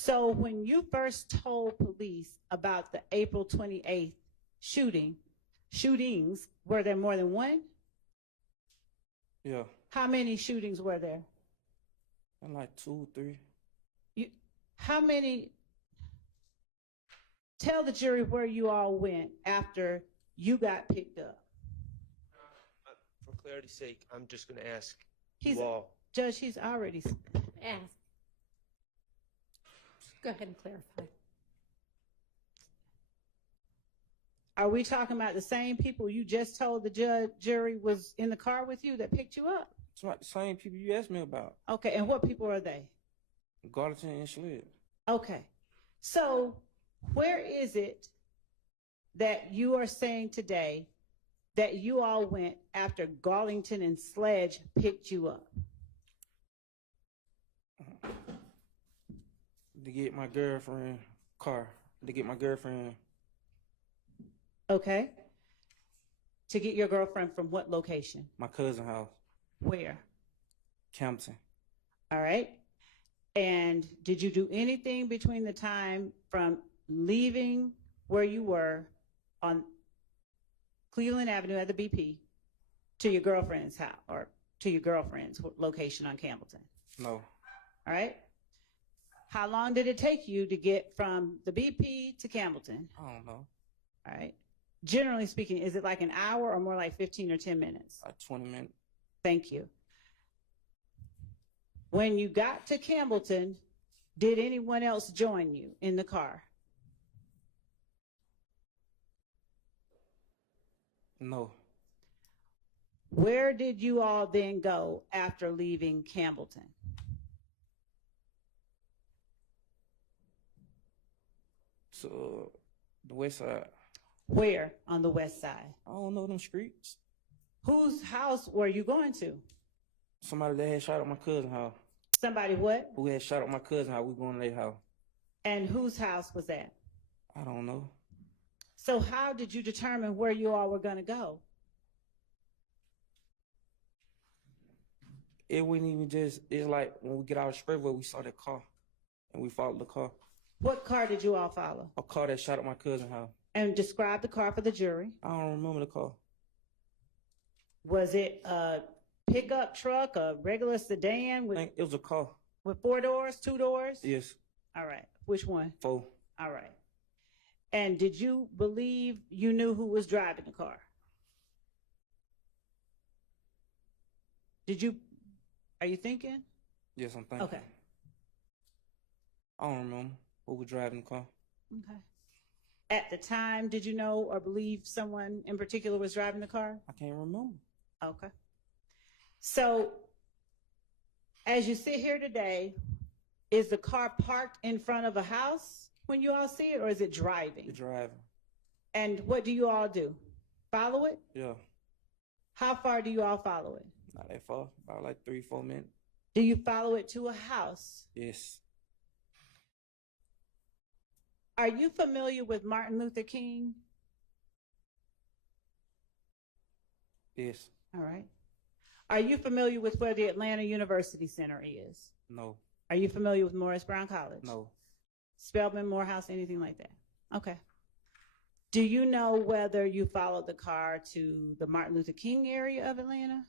So when you first told police about the April 28th shootings, were there more than one? Yeah. How many shootings were there? And like 2, 3. How many? Tell the jury where you all went after you got picked up. For clarity's sake, I'm just going to ask you all. Judge, he's already Ask. Go ahead and clarify. Are we talking about the same people you just told the jury was in the car with you that picked you up? It's not the same people you asked me about. Okay, and what people are they? Garlington and Schlid. Okay, so where is it that you are saying today that you all went after Garlington and Sledge picked you up? To get my girlfriend car. To get my girlfriend. Okay. To get your girlfriend from what location? My cousin's house. Where? Campton. All right. And did you do anything between the time from leaving where you were on Cleveland Avenue at the BP to your girlfriend's house or to your girlfriend's location on Campbellton? No. All right. How long did it take you to get from the BP to Campbellton? I don't know. All right. Generally speaking, is it like an hour or more like 15 or 10 minutes? Like 20 minutes. Thank you. When you got to Campbellton, did anyone else join you in the car? No. Where did you all then go after leaving Campbellton? To the west side. Where on the west side? I don't know them streets. Whose house were you going to? Somebody that had shot at my cousin's house. Somebody what? Who had shot at my cousin's house. We going to their house. And whose house was that? I don't know. So how did you determine where you all were going to go? It wasn't even just, it's like when we get out of the expressway, we saw that car and we followed the car. What car did you all follow? A car that shot at my cousin's house. And describe the car for the jury. I don't remember the car. Was it a pickup truck, a regular sedan I think it was a car. with 4 doors, 2 doors? Yes. All right. Which one? 4. All right. And did you believe you knew who was driving the car? Are you thinking? Yes, I'm thinking. Okay. I don't remember who was driving the car. Okay. At the time, did you know or believe someone in particular was driving the car? I can't remember. Okay. So, as you sit here today, is the car parked in front of a house when you all see it, or is it driving? The driving. And what do you all do? Follow it? Yeah. How far do you all follow it? Not that far. About like 3, 4 minutes. Do you follow it to a house? Yes. Are you familiar with Martin Luther King? Yes. All right. Are you familiar with where the Atlanta University Center is? No. Are you familiar with Morris Brown College? No. Spelman, Morehouse, anything like that? Okay. Do you know whether you followed the car to the Martin Luther King area of Atlanta?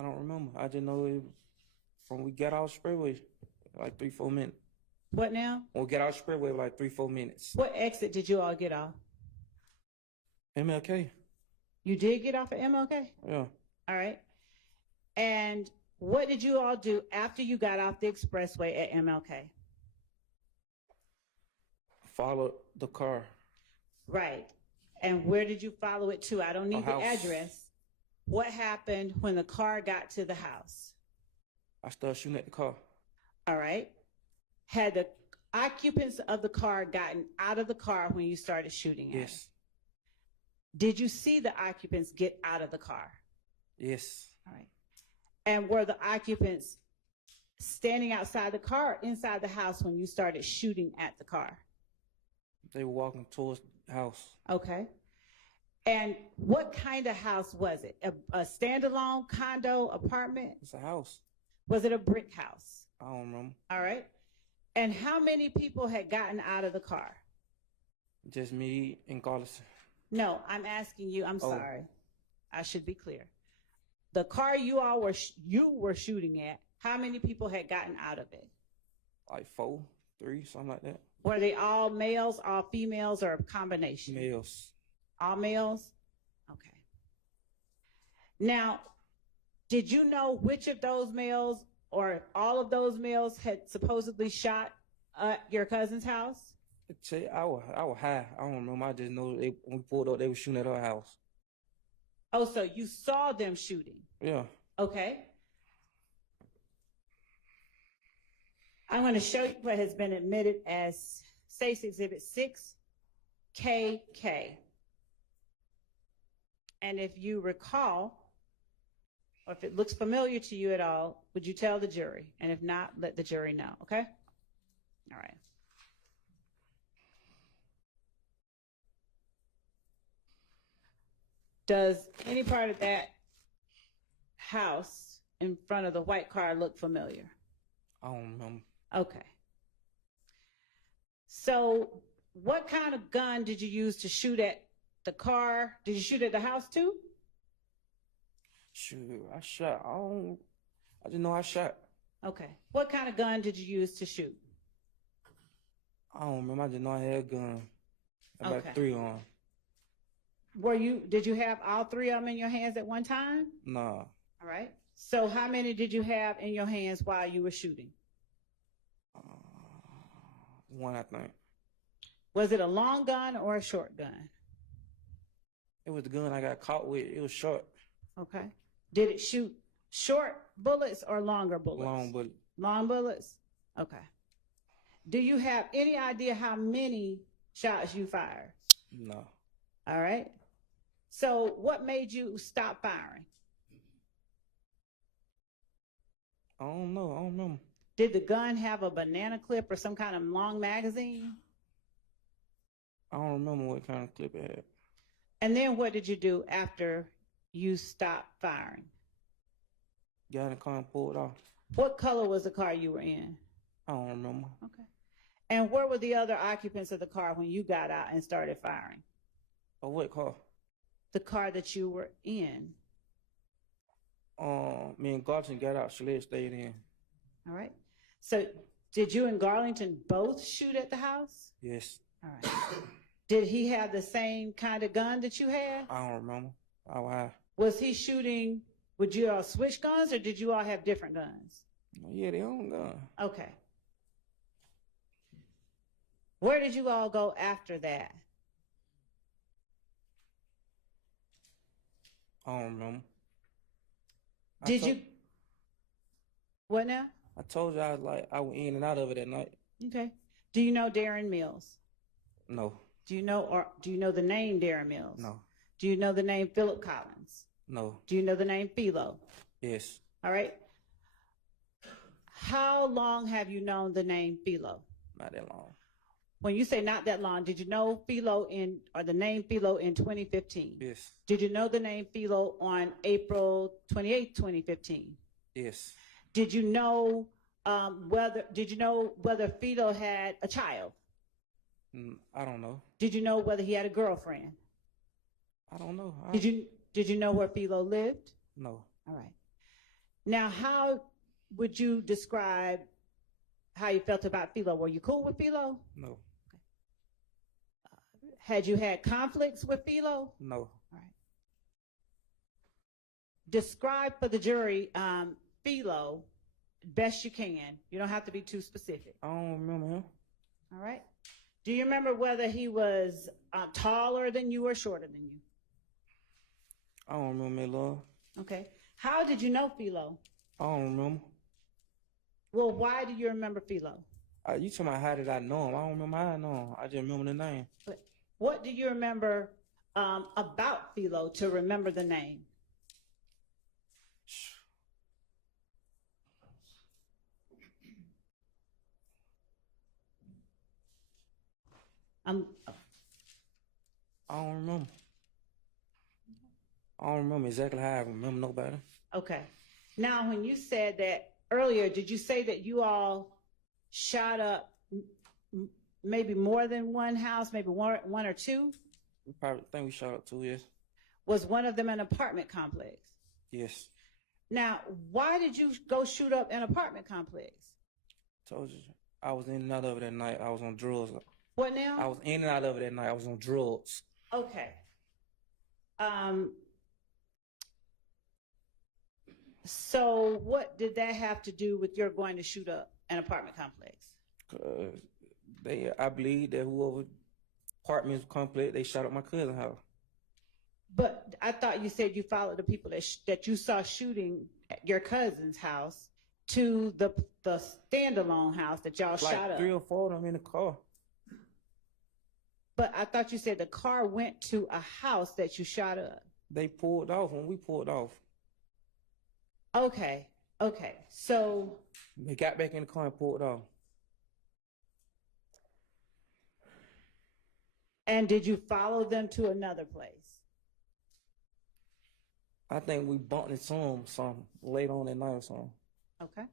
I don't remember. I just know it was from we got off Sprayway, like 3, 4 minutes. What now? When we get out Sprayway, like 3, 4 minutes. What exit did you all get off? MLK. You did get off at MLK? Yeah. All right. And what did you all do after you got off the expressway at MLK? Followed the car. Right. And where did you follow it to? I don't need the address. What happened when the car got to the house? I started shooting at the car. All right. Had the occupants of the car gotten out of the car when you started shooting at Yes. it? Did you see the occupants get out of the car? Yes. All right. And were the occupants standing outside the car or inside the house when you started shooting at the car? They were walking towards the house. Okay. And what kind of house was it? A standalone condo apartment? It's a house. Was it a brick house? I don't remember. All right. And how many people had gotten out of the car? Just me and Garlington. No, I'm asking you. I'm Oh. sorry. I should be clear. The car you were shooting at, how many people had gotten out of it? Like 4, 3, something like that. Were they all males, all females, or a combination? Males. All males? Okay. Now, did you know which of those males or all of those males had supposedly shot at your cousin's house? I was high. I don't remember. I just know when we pulled up, they were shooting at our house. Oh, so you saw them shooting? Yeah. Okay. I'm going to show you what has been admitted as State's Exhibit 6KK. And if you recall, or if it looks familiar to you at all, would you tell the jury? And if not, let the jury know, okay? All right. Does any part of that house in front of the white car look familiar? I don't remember. Okay. So what kind of gun did you use to shoot at the car? Did you shoot at the house too? Shoot, I shot. I just know I shot. Okay. What kind of gun did you use to shoot? I don't remember. I just know I had a gun. About Okay. 3 on. Did you have all 3 of them in your hands at one time? Nah. All right. So how many did you have in your hands while you were shooting? 1, I think. Was it a long gun or a short gun? It was the gun I got caught with. It was short. Okay. Did it shoot short bullets or longer bullets? Long bullet. Long bullets? Okay. Do you have any idea how many shots you fired? No. All right. So what made you stop firing? I don't know. I don't remember. Did the gun have a banana clip or some kind of long magazine? I don't remember what kind of clip it had. And then what did you do after you stopped firing? Got in the car and pulled off. What color was the car you were in? I don't remember. Okay. And where were the other occupants of the car when you got out and started firing? Oh, what car? The car that you were in. Me and Garlington got out. Shalette stayed in. All right. So did you and Garlington both shoot at the house? Yes. All right. Did he have the same kind of gun that you had? I don't remember. I was high. Was he shooting, would you all switch guns or did you all have different guns? Yeah, they own gun. Okay. Where did you all go after that? I don't remember. What now? I told you I was in and out of it at night. Okay. Do you know Darren Mills? No. Do you know the name Darren Mills? No. Do you know the name Philip Collins? No. Do you know the name Philo? Yes. All right. How long have you known the name Philo? Not that long. When you say not that long, did you know Philo the name Philo in 2015? Yes. Did you know the name Philo on April 28, 2015? Yes. Did you know whether Philo had a child? I don't know. Did you know whether he had a girlfriend? I don't know. Did you know where Philo lived? No. All right. Now, how would you describe how you felt about Philo? Were you cool with Philo? No. Had you had conflicts with Philo? No. All right. Describe for the jury Philo best you can. You don't have to be too specific. I don't remember him. All right. Do you remember whether he was taller than you or shorter than you? I don't remember that, love. Okay. How did you know Philo? I don't remember. Well, why do you remember Philo? You talking about how did I know him? I don't remember how I know him. I just remember the name. But what do you remember about Philo to remember the name? I don't remember. I don't remember exactly how I remember nobody. Okay. Now, when you said that earlier, did you say that you all shot up maybe more than one house, maybe one or two? We probably think we shot up 2 years. Was one of them an apartment complex? Yes. Now, why did you go shoot up an apartment complex? Told you. I was in and out of it that night. I was on drugs. What now? I was in and out of it that night. I was on drugs. Okay. So what did that have to do with your going to shoot up an apartment complex? I believe that whoever apartment complex, they shot up my cousin's house. But I thought you said you followed the people that you saw shooting at your cousin's house to the standalone house that y'all shot up. Like 3 or 4 of them in the car. But I thought you said the car went to a house that you shot up. They pulled off when we pulled off. Okay. So They got back in the car and pulled off. and did you follow them to another place? I think we bumped into them some late on that night or something. Okay.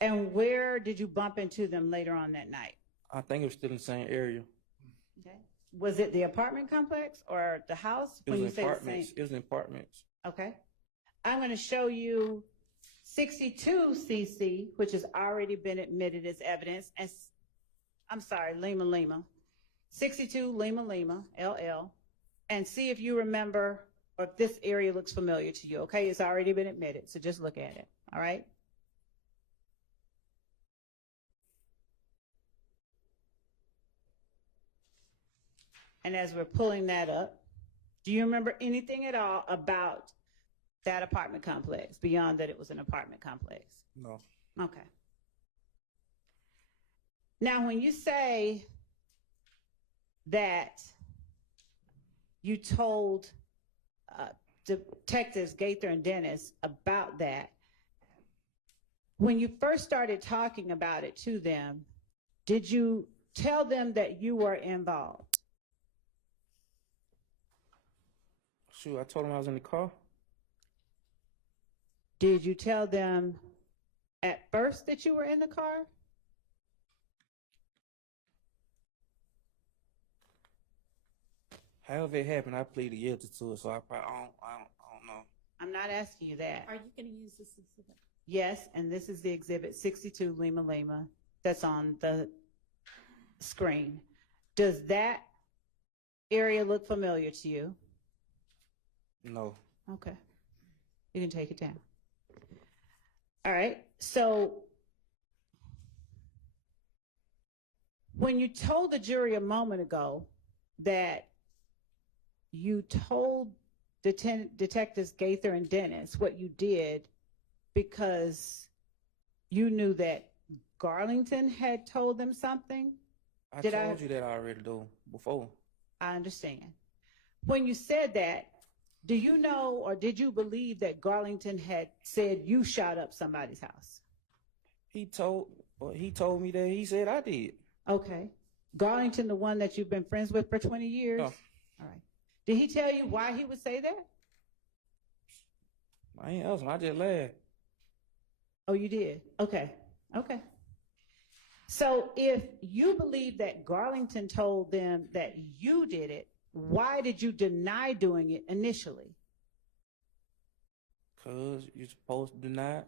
And where did you bump into them later on that night? I think it was still in the same area. Okay. Was it the apartment complex or the house? It was in apartments. It was in apartments. Okay. I'm going to show you 62 CC, which has already been admitted as evidence. And I'm sorry, Lima. 62 Lima, LL. And see if you remember or if this area looks familiar to you. Okay. It's already been admitted. So just look at it. All right. And as we're pulling that up, do you remember anything at all about that apartment complex beyond that it was an apartment complex? No. Okay. Now, when you say that you told Detectives Gaither and Dennis about that, when you first started talking about it to them, did you tell them that you were involved? Shoot, I told them I was in the car. Did you tell them at first that you were in the car? However it happened, I pleaded guilty to it, so I don't know. I'm not asking you that. Are you going to use this exhibit? Yes, and this is the exhibit 62 Lima that's on the screen. Does that area look familiar to you? No. Okay. You can take it down. All right. So when you told the jury a moment ago that you told Detectives Gaither and Dennis what you did because you knew that Garlington had told them something? I told you that already, though, before. I understand. When you said that, do you know or did you believe that Garlington had said you shot up somebody's house? He told me that he said I did. Okay. Garlington, the one that you've been friends with for 20 years? No. All right. Did he tell you why he would say that? I ain't asking. I just laughed. Oh, you did? Okay. So if you believe that Garlington told them that you did it, why did you deny doing it initially? Because you're supposed to deny it.